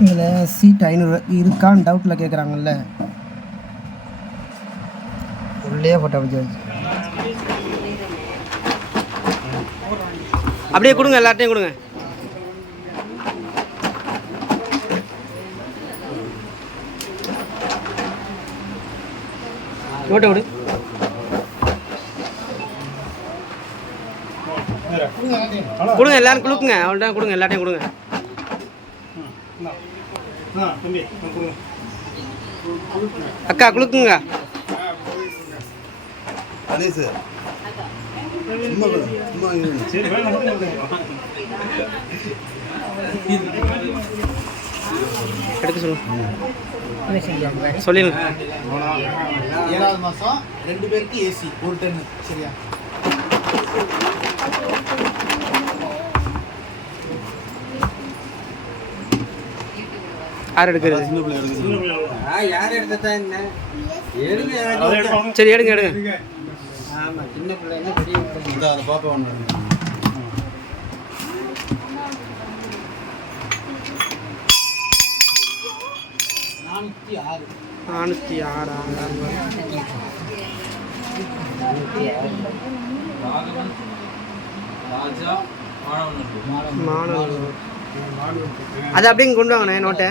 இதில் சீட் ஐநூறு இருக்கான்னு டவுட்டில் கேட்குறாங்கல்ல உள்ளே போட்டா பிடிச்சி அப்படியே கொடுங்க எல்லார்ட்டையும் கொடுங்க. நோட்டை விடு. கொடுங்க எல்லாரும் கொடுக்குங்க. அவள்கிட்ட கொடுங்க எல்லாட்டையும் கொடுங்க. அக்கா கொடுக்குங்க. கணேஷ் சும்மா எடுக்க சொல்லுங்க சொல்லிடுங்க. ஏழாவது மாசம் ரெண்டு பேருக்கு ஏசி ஒரு டென்னு சரியா? யார் எடுக்கிறது? சரி எடுங்க எடுங்க. நானூற்றி ஆறு. நானூற்றி ஆறு. ஆறு மாணவர். அதை அப்படியே கொண்டு வாங்கண்ணே நோட்டை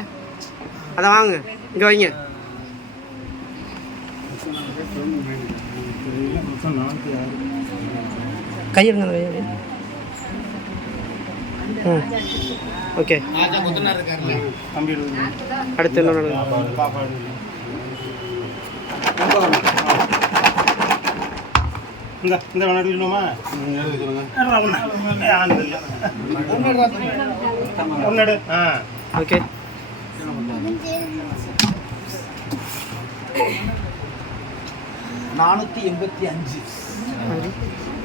அதை வாங்க இங்கே வைங்க கையெடுங்க அந்த கையை ம் ஓகே அடுத்து என்ன இந்த இந்த வேணா எடுக்கணுமா ம், ஆ ஓகே நானூற்றி எண்பத்தி அஞ்சு.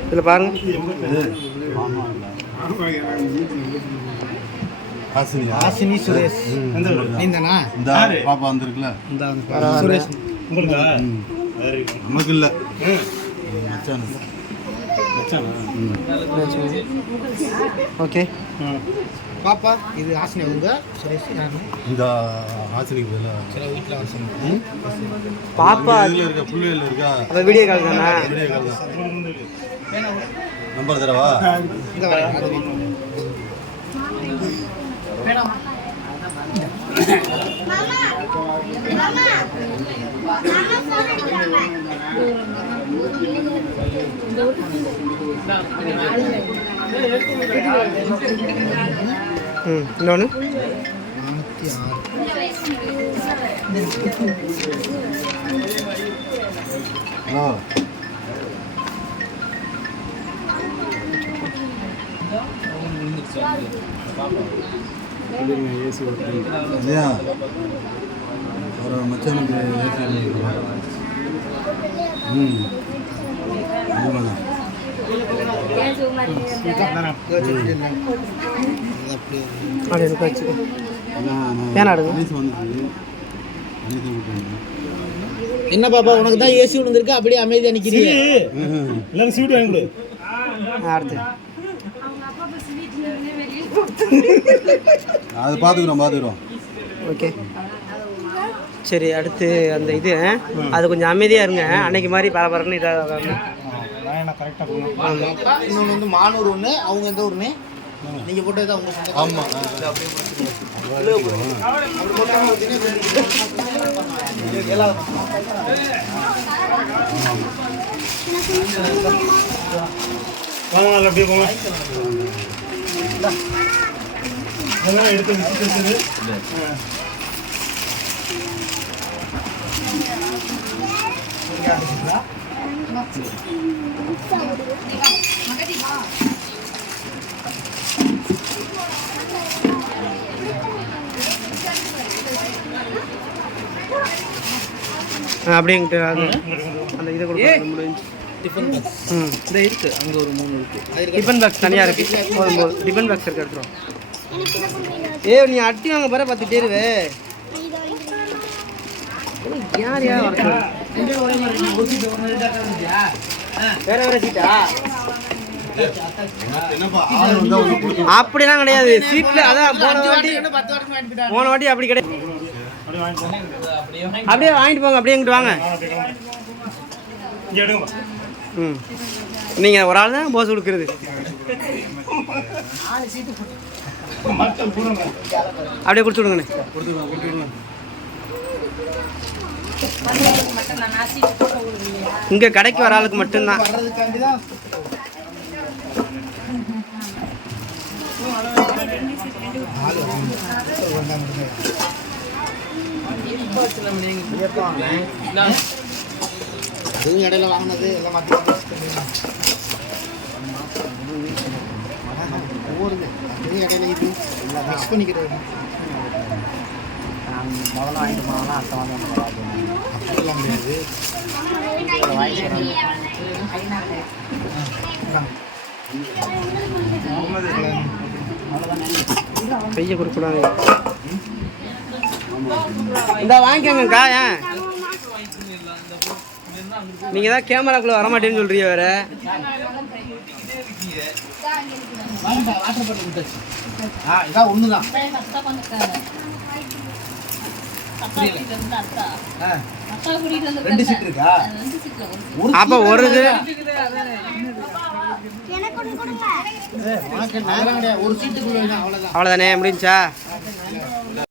இதில் பாருங்க. ஹாசினி. சுரேஷ்? நீந்தானா இந்த பாப்பா வந்திருக்குல்ல? இந்த. சுரேஷ். உங்களுக்கா. நமக்கு இல்லை? ஓகே. பாப்பா இது ஹாசினி அவங்க சுரேஷ் யாரு இந்த ஹாசினிக்கு பதிலாக சில வீட்டில் சொன்னாங்க பாப்பா இதில் இருக்க புள்ளியில் இருக்கா. அந்த வீடியோ கால் தானே? வீடியோ கால் தான். நம்பர் தரவா? இங்கே வரேன் அது ம் இன்னொன்று நானூற்றி ஆறு ஒரு மச்சானுக்கு ஏசி ம் வந்துச்சு கணேசன் கூப்பிட்டு என்ன பாப்பா உனக்கு தான் ஏசி விழுந்திருக்கு அப்படியே அமைதியா நிக்கிறீங்க எல்லாரும் சீட்டு வாங்கி அடுத்து அது பார்த்துக்குறோம் பார்த்துக்குறோம் ஓகே சரி அடுத்து அந்த இது அது கொஞ்சம் அமைதியாக இருங்க. அன்னைக்கு மாதிரி பரபரன்னு இதாக இன்னொன்னு வந்து மானூர் ஒண்ணு அவங்க எந்த ஊருன்னு? நீங்க போட்டது சொந்த ஆமாம் வாங்க நல்லா அப்படியே போங்க. இதெல்லாம் எடுத்து வச்சுட்டு இருக்குது ஆ. ஆ, அப்படியே இங்கிட்டு அது அந்த இதை கொடுக்க முடிஞ்சு டிஃபன் பாக்ஸ். ம். இந்த இருக்கு. அங்க ஒரு மூணு இருக்கு. டிஃபன் பாக்ஸ் தனியாக இருக்கு. போதும் போதும் டிஃபன் பாக்ஸ் இருக்கு எடுத்துரும் ஏ நீ அட்டி வாங்க பாரு பார்த்துட்டே இருவே. யார் யார்? வர சொல்லு? வேற வேற சீட்டா? அப்படிலாம் கிடையாது. சீட்டில் அதான் போன வாட்டி. போன வாட்டி அப்படி கிடையாது அப்படியே வாங்கி போங்க அப்படியே வாங்கிட்டு போங்க அப்படியே இங்கிட்டு வாங்க. ம். நீங்கள் ஒரு ஆள் தான் போஸ் கொடுக்குறது. அப்படியே கொடுத்து விடுங்கண்ணே. இங்கே கடைக்கு வர ஆளுக்கு மட்டும்தான். வர்றதுக்காண்டி தான் அதுவும் இடையில வாங்கினது எல்லாம் மாற்றி ஒவ்வொரு அதுவும் இடையில இது எல்லாம் மிக்ஸ் பண்ணிக்கிறது முதல்ல வாங்கிட்டு போனா அடுத்த வாங்க அப்படிலாம் முடியாது. கையை கொடுக்கூடாது இந்த வாங்கிக்கோங்கக்கா ஏன்? நீங்கள் தான் கேமராக்குள்ளே வரமாட்டேன்னு சொல்கிறீங்க வேற. வாட்டர் பாட்டில் விட்டாச்சு ஆ இதான் ஒன்று தான் ஆ ரெண்டு சீட் இருக்கா? ஒரு அப்போ ஒரு இது அவ்வளோதானே முடிஞ்சா?